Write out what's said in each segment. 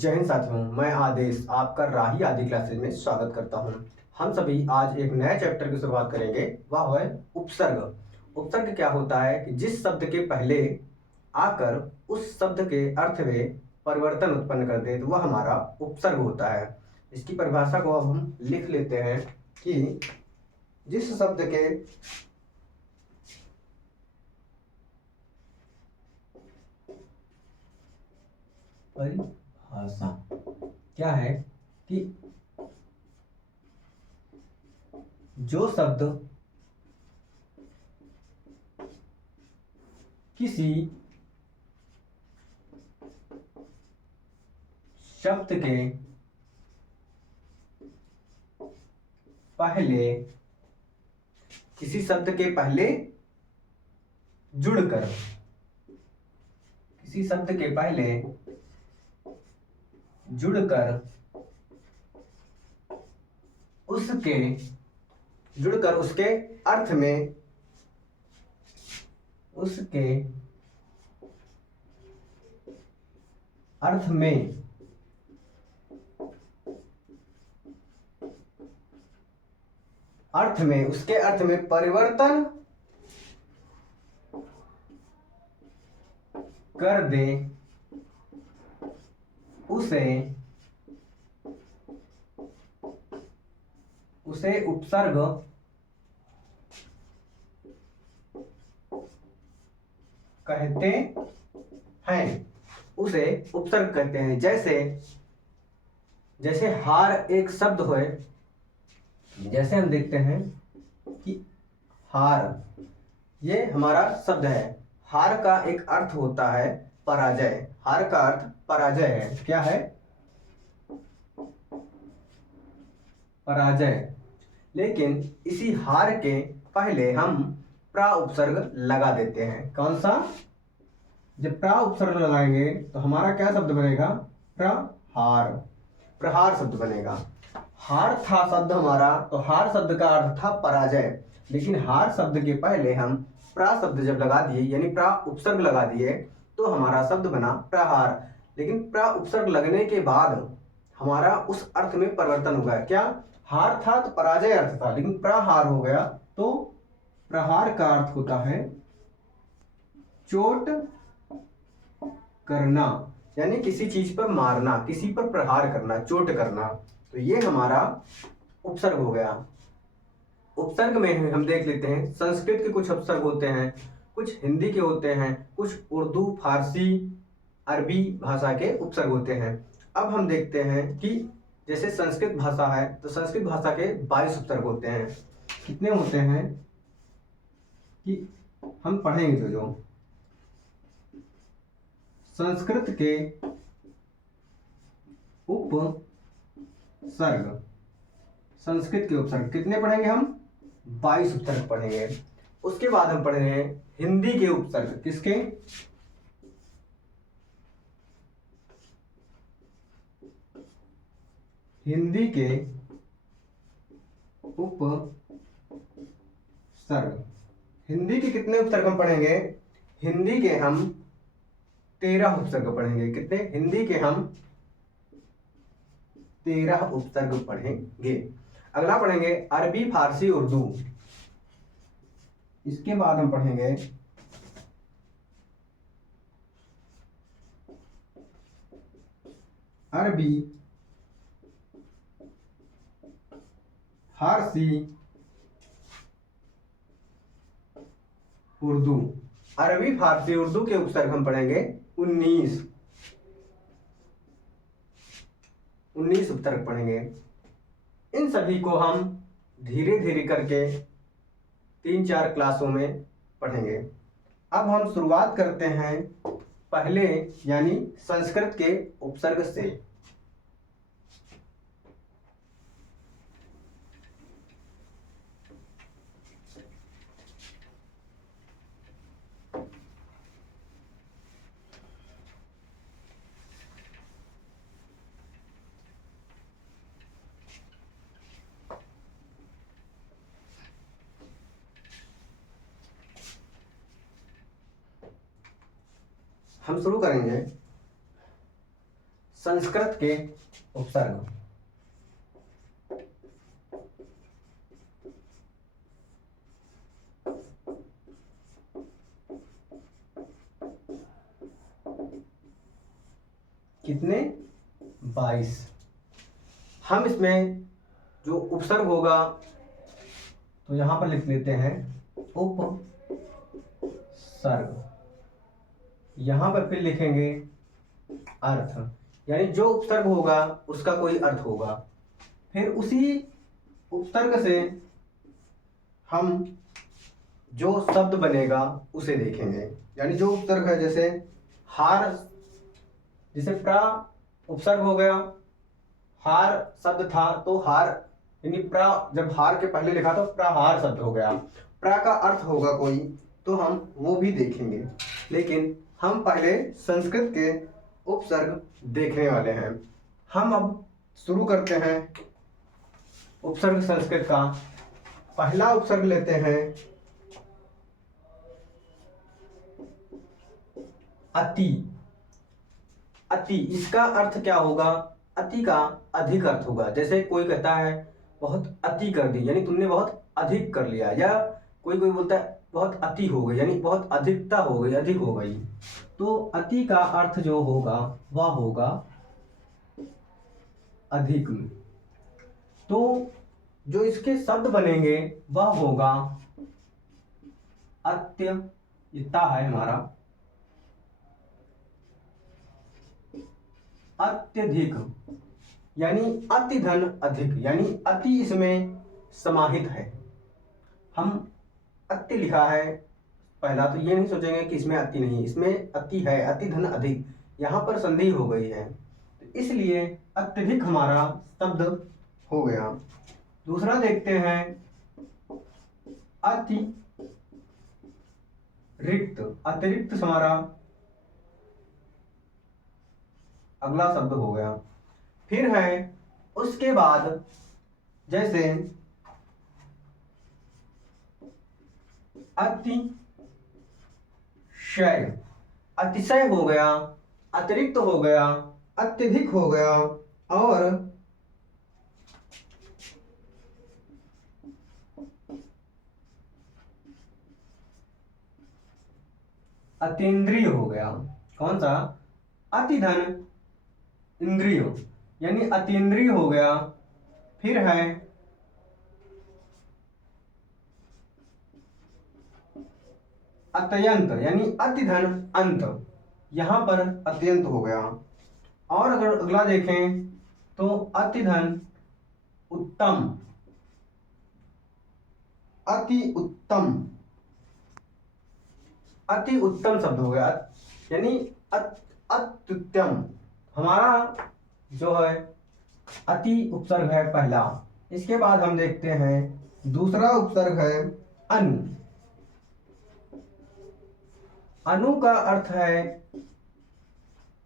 जय हिंद साथियों, मैं आदेश आपका राही आदि क्लासेज में स्वागत करता हूं। हम सभी आज एक नए चैप्टर की शुरुआत करेंगे, वह है उपसर्ग। उपसर्ग क्या होता है कि जिस शब्द के पहले आकर उस शब्द के अर्थ में परिवर्तन उत्पन्न कर दे तो वह हमारा उपसर्ग होता है। इसकी परिभाषा को अब हम लिख लेते हैं कि जिस शब्द के परिभाषा क्या है कि जो शब्द किसी शब्द के पहले जुड़कर किसी शब्द के पहले जुड़कर उसके अर्थ में उसके अर्थ में परिवर्तन कर दे उसे उपसर्ग कहते हैं। जैसे हार एक शब्द है। जैसे हम देखते हैं कि हार ये हमारा शब्द है। हार का एक अर्थ होता है पराजय। हार का अर्थ पराजय है। क्या है? पराजय। लेकिन इसी हार के पहले हम प्रा उपसर्ग लगा देते हैं। कौन सा? जब प्रा उपसर्ग लगाएंगे तो हमारा क्या शब्द बनेगा? प्रहार। प्रहार शब्द बनेगा। हार था शब्द हमारा, तो हार शब्द का अर्थ था पराजय। लेकिन हार शब्द के पहले हम प्रा शब्द जब लगा दिए, यानी प्रा उपसर्ग लगा दिए, तो हमारा शब्द बना प्रहार। लेकिन प्रा उपसर्ग लगने के बाद हमारा उस अर्थ में परिवर्तन हो गया। क्या? हार था तो पराजय अर्थ था, लेकिन प्रहार हो गया तो प्रहार का अर्थ होता है चोट करना, यानी किसी चीज पर मारना, किसी पर प्रहार करना, चोट करना। तो ये हमारा उपसर्ग हो गया। उपसर्ग में हम देख लेते हैं संस्कृत के कुछ उपसर्ग होते हैं, कुछ हिंदी के होते हैं, कुछ उर्दू, फारसी, अरबी भाषा के उपसर्ग होते हैं। अब हम देखते हैं कि जैसे संस्कृत भाषा है तो संस्कृत भाषा के 22 उपसर्ग होते हैं। कितने होते हैं कि हम पढ़ेंगे तो जो संस्कृत के उपसर्ग कितने पढ़ेंगे हम? 22 उपसर्ग पढ़ेंगे। उसके बाद हम पढ़ेंगे हिंदी के उपसर्ग। किसके? हिंदी के उपसर्ग। हिंदी के कितने उपसर्ग हम पढ़ेंगे? हिंदी के हम 13 उपसर्ग पढ़ेंगे। कितने? हिंदी के हम 13 उपसर्ग पढ़ेंगे। अगला पढ़ेंगे अरबी, फारसी, उर्दू। इसके बाद हम पढ़ेंगे अरबी, फारसी, उर्दू। अरबी, फारसी, उर्दू के उपसर्ग हम पढ़ेंगे 19 उपसर्ग पढ़ेंगे। इन सभी को हम धीरे धीरे करके 3-4 क्लासों में पढ़ेंगे। अब हम शुरुआत करते हैं पहले, यानी संस्कृत के उपसर्ग से। हम शुरू करेंगे संस्कृत के उपसर्ग। कितने? 22। हम इसमें जो उपसर्ग होगा तो यहां पर लिख लेते हैं उपसर्ग। यहां पर फिर लिखेंगे अर्थ, यानी जो उपसर्ग होगा उसका कोई अर्थ होगा। फिर उसी उपसर्ग से हम जो शब्द बनेगा उसे देखेंगे। यानी जो उपसर्ग है, जैसे हार, जैसे प्रा उपसर्ग हो गया, हार शब्द था तो हार, यानी प्रा जब हार के पहले लिखा तो प्रहार शब्द हो गया, प्रा का अर्थ होगा कोई, तो हम वो भी देखेंगे। लेकिन हम पहले संस्कृत के उपसर्ग देखने वाले हैं। हम अब शुरू करते हैं उपसर्ग संस्कृत का। पहला उपसर्ग लेते हैं अति। अति, इसका अर्थ क्या होगा? अति का अधिक अर्थ होगा। जैसे कोई कहता है बहुत अति कर दी, यानी तुमने बहुत अधिक कर लिया, या कोई कोई बोलता है बहुत अति हो गई, यानी बहुत अधिकता हो गई, अधिक हो गई। तो अति का अर्थ जो होगा वह होगा अधिक। तो जो इसके शब्द बनेंगे वह होगा अत्य, इतना है हमारा, अत्यधिक, यानी अति धन अधिक, यानी अति इसमें समाहित है। हम अति लिखा है पहला, तो ये नहीं सोचेंगे कि इसमें अति नहीं, इसमें अति है, अति धन अधिक, यहाँ पर संधि हो गई है, तो इसलिए अत्यधिक हमारा शब्द हो गया। दूसरा देखते हैं अति रिक्त। अतिरिक्त हमारा अगला शब्द हो गया। फिर है उसके बाद, जैसे अतिशय, अतिशय हो गया, अतिरिक्त हो गया, अत्यधिक हो गया, और अतीन्द्रिय हो गया। कौन सा? अतिधन इंद्रिय, यानी अतीन्द्रिय हो गया। फिर है अत्यंत, यानी अतिधन अंत, यहां पर अत्यंत हो गया। और अगर अगला देखें तो अतिधन उत्तम, अति उत्तम, अति उत्तम शब्द हो गया, यानी अत्युत्तम। हमारा जो है अति उपसर्ग है पहला। इसके बाद हम देखते हैं दूसरा उपसर्ग है अनु। अनु का अर्थ है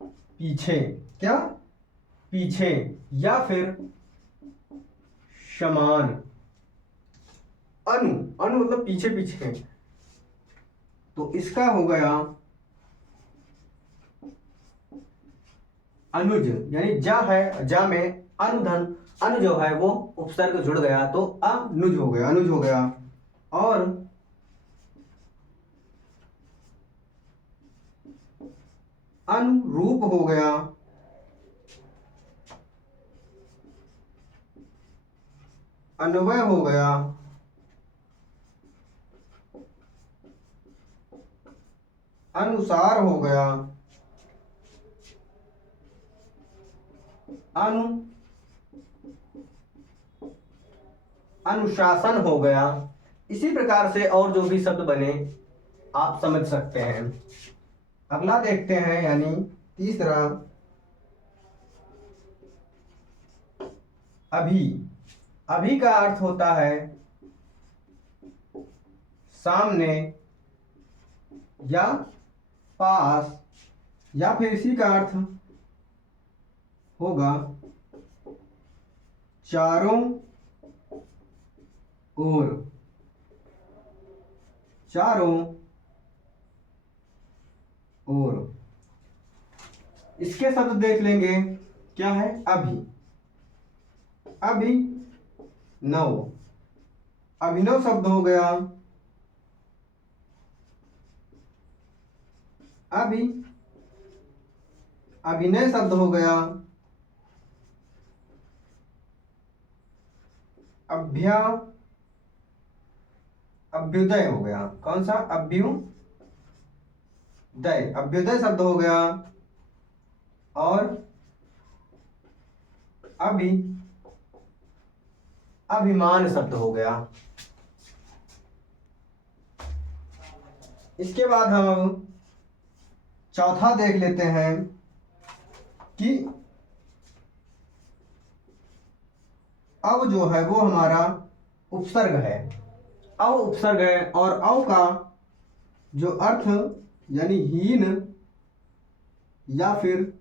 पीछे, क्या? पीछे, या फिर समान। अनु, अनु मतलब पीछे पीछे, तो इसका हो गया अनुज, यानी जा है, जा में अनुधन, अनु जो है वो उपसर्ग जुड़ गया तो अनुज हो गया, अनुज हो गया। और अनुरूप हो गया, अन्वय हो गया, अनुसार हो गया, अनुशासन हो गया। इसी प्रकार से और जो भी शब्द बने आप समझ सकते हैं। अगला देखते हैं, यानी तीसरा अभी। अभी का अर्थ होता है सामने या पास, या फिर इसी का अर्थ होगा चारों ओर, चारों ओर। इसके शब्द देख लेंगे, क्या है? अभी, अभी नव, अभिनव शब्द हो गया, अभी अभिनय शब्द हो गया, अभ्या अभ्युदय हो गया। कौन सा? अभ्युदय, अभ्युदय शब्द हो गया, और अभी अभिमान शब्द हो गया। इसके बाद हम चौथा देख लेते हैं कि अव जो है वो हमारा उपसर्ग है। अव उपसर्ग है, और अव का जो अर्थ यानी हीन या फिर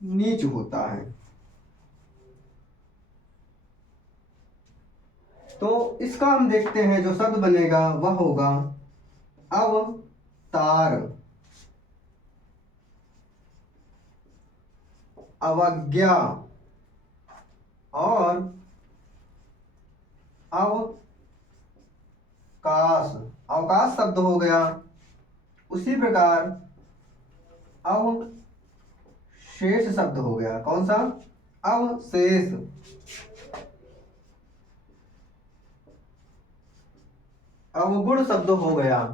नीच होता है। तो इसका हम देखते हैं, जो शब्द बनेगा वह होगा अवतार, अवज्ञा और अवकाश। अवकाश शब्द हो गया। उसी प्रकार अवशेष शब्द हो गया। कौन सा? अवशेष। अवगुण शब्द हो गया।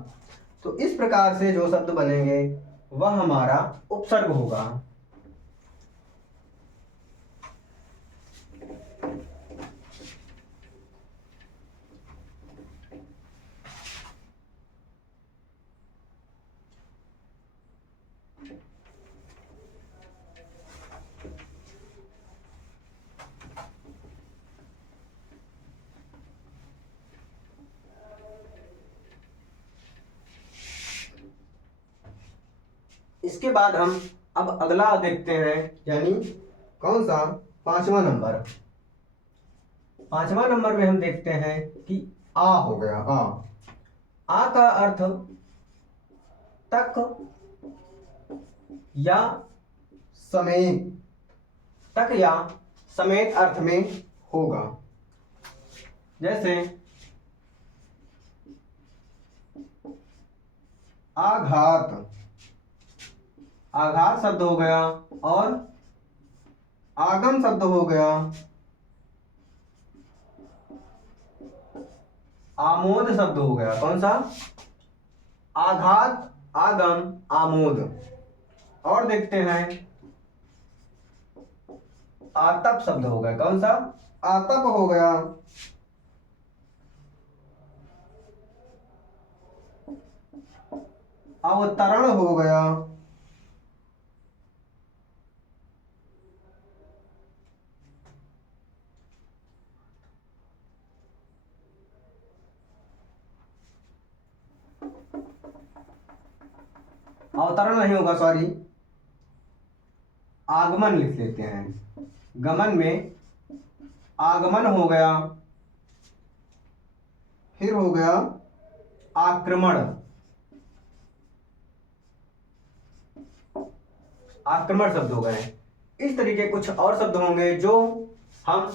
तो इस प्रकार से जो शब्द बनेंगे वह हमारा उपसर्ग होगा। इसके बाद हम अब अगला देखते हैं, यानी कौन सा? पांचवा नंबर। पांचवा नंबर में हम देखते हैं कि आ हो गया। आ का अर्थ तक या समेत, तक या समेत अर्थ में होगा। जैसे आघात, आघात शब्द हो गया, और आगम शब्द हो गया, आमोद शब्द हो गया। कौन सा? आघात, आगम, आमोद। और देखते हैं आतप शब्द हो गया। कौन सा? आतप हो गया। अवतरण हो गया। अवतरण नहीं होगा, सॉरी, आगमन लिख लेते हैं। गमन में आगमन हो गया। फिर हो गया आक्रमण, आक्रमण शब्द हो गए। इस तरीके कुछ और शब्द होंगे जो हम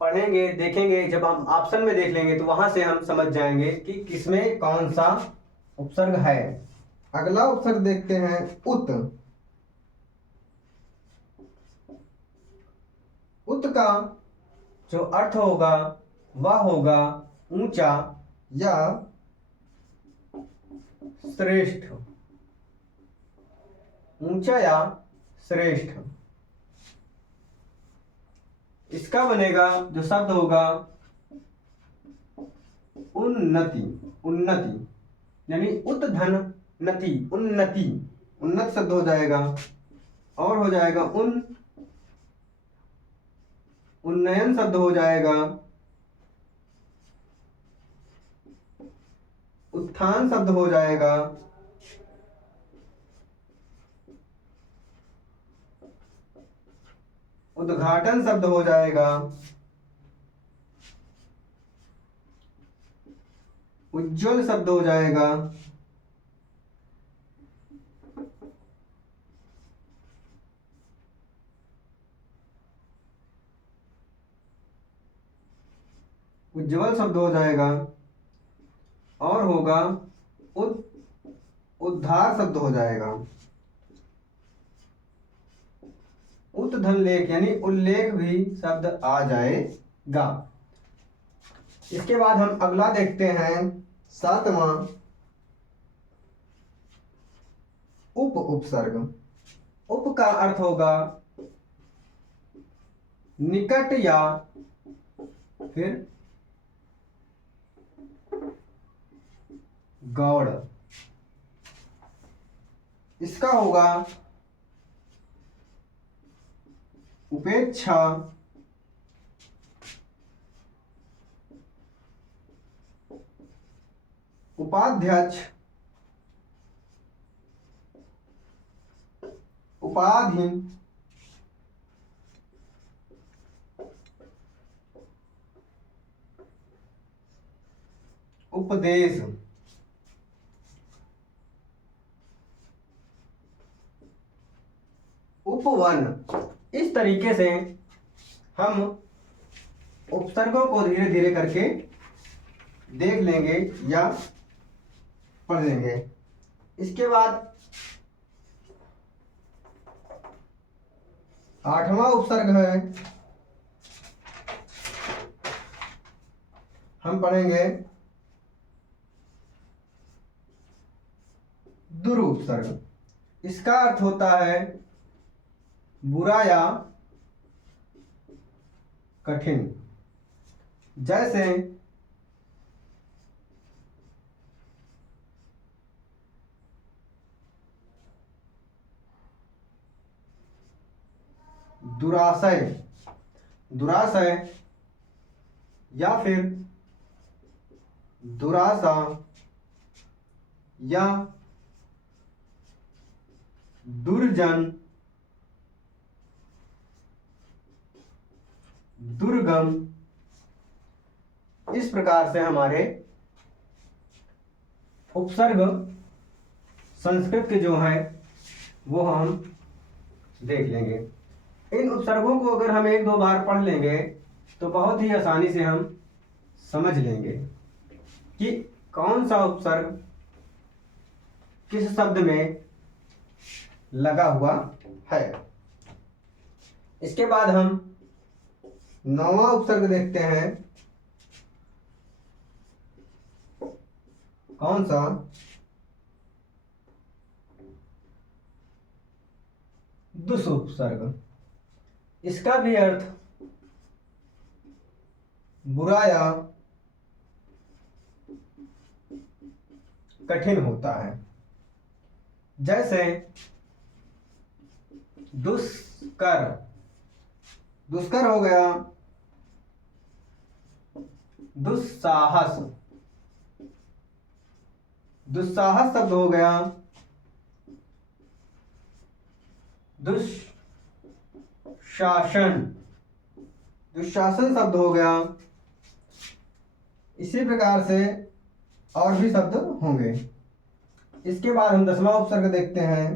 पढ़ेंगे, देखेंगे। जब हम ऑप्शन में देख लेंगे तो वहां से हम समझ जाएंगे कि किसमें कौन सा उपसर्ग है। अगला उपसर्ग देखते हैं उत। उत का जो अर्थ होगा वह होगा ऊंचा या श्रेष्ठ, ऊंचा या श्रेष्ठ। इसका बनेगा जो शब्द होगा उन्नति, उन्नति यानी उत्धन नति, उन्नति, उन्नत शब्द हो जाएगा। और हो जाएगा उन्नयन शब्द हो जाएगा। उत्थान शब्द हो जाएगा। उद्घाटन शब्द हो जाएगा। उज्ज्वल शब्द हो जाएगा। उज्ज्वल शब्द हो जाएगा और होगा उद्धार शब्द हो जाएगा। उत्धन लेख यानी उल्लेख भी शब्द आ जाएगा। इसके बाद हम अगला देखते हैं 7वां उप उपसर्ग। उप का अर्थ होगा निकट या फिर गौड़। इसका होगा उपेक्षा, उपाध्यक्ष, उपाधीन, उपदेश, उपवन। इस तरीके से हम उपसर्गों को धीरे धीरे करके देख लेंगे या पढ़ लेंगे। इसके बाद 8वां उपसर्ग है, हम पढ़ेंगे दुरुपसर्ग। इसका अर्थ होता है बुरा या कठिन। जैसे दुराशय, दुराशय या फिर दुराशा या दुर्जन, दुर्गम। इस प्रकार से हमारे उपसर्ग संस्कृत के जो है वो हम देख लेंगे। इन उपसर्गों को अगर हम एक दो बार पढ़ लेंगे तो बहुत ही आसानी से हम समझ लेंगे कि कौन सा उपसर्ग किस शब्द में लगा हुआ है। इसके बाद हम 9वां उपसर्ग देखते हैं। कौन सा? दुष्उपसर्ग। इसका भी अर्थ बुरा या कठिन होता है। जैसे दुष्कर, दुष्कर हो गया दुस्साहस, दुस्साहस शब्द हो गया दुष्शासन, दुशासन शब्द हो गया। इसी प्रकार से और भी शब्द होंगे। इसके बाद हम 10वां उपसर्ग देखते हैं।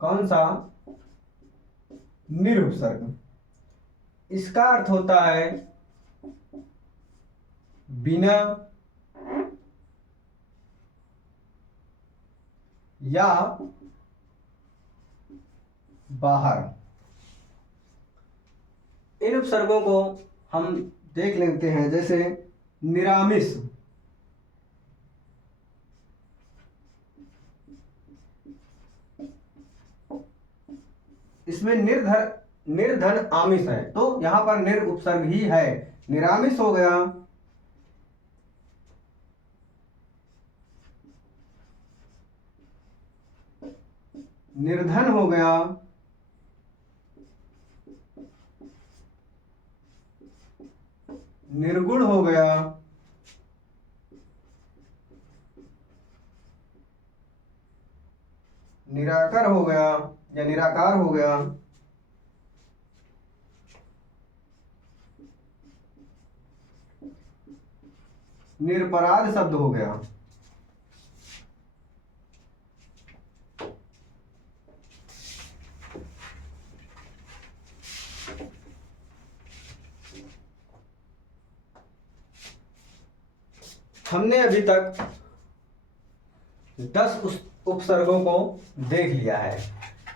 कौन सा? निरुपसर्ग। इसका अर्थ होता है बिना या बाहर। इन उपसर्गों को हम देख लेते हैं। जैसे निरामिष, इसमें निर्धन आमिष है तो यहां पर निर उपसर्ग ही है। निरामिष हो गया निर्धन हो गया निर्गुण हो गया निराकर हो गया या निराकार हो गया। निरपराध शब्द हो गया। हमने अभी तक 10 उपसर्गों को देख लिया है।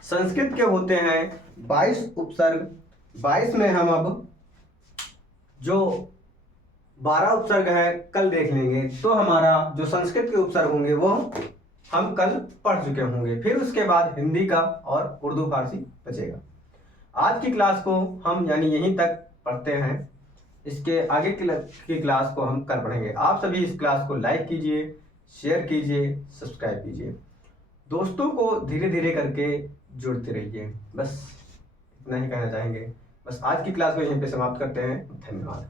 संस्कृत के होते हैं 22 उपसर्ग। 22 में हम अब जो 12 उपसर्ग है कल देख लेंगे। तो हमारा जो संस्कृत के उपसर्ग होंगे वो हम कल पढ़ चुके होंगे। फिर उसके बाद हिंदी का और उर्दू फारसी बचेगा। आज की क्लास को हम यानी यहीं तक पढ़ते हैं। इसके आगे की क्लास को हम कल पढ़ेंगे। आप सभी इस क्लास को लाइक कीजिए, शेयर कीजिए, सब्सक्राइब कीजिए। दोस्तों को धीरे धीरे करके जुड़ते रहिए। बस इतना ही कहना चाहेंगे। बस आज की क्लास को यहीं पे समाप्त करते हैं। धन्यवाद।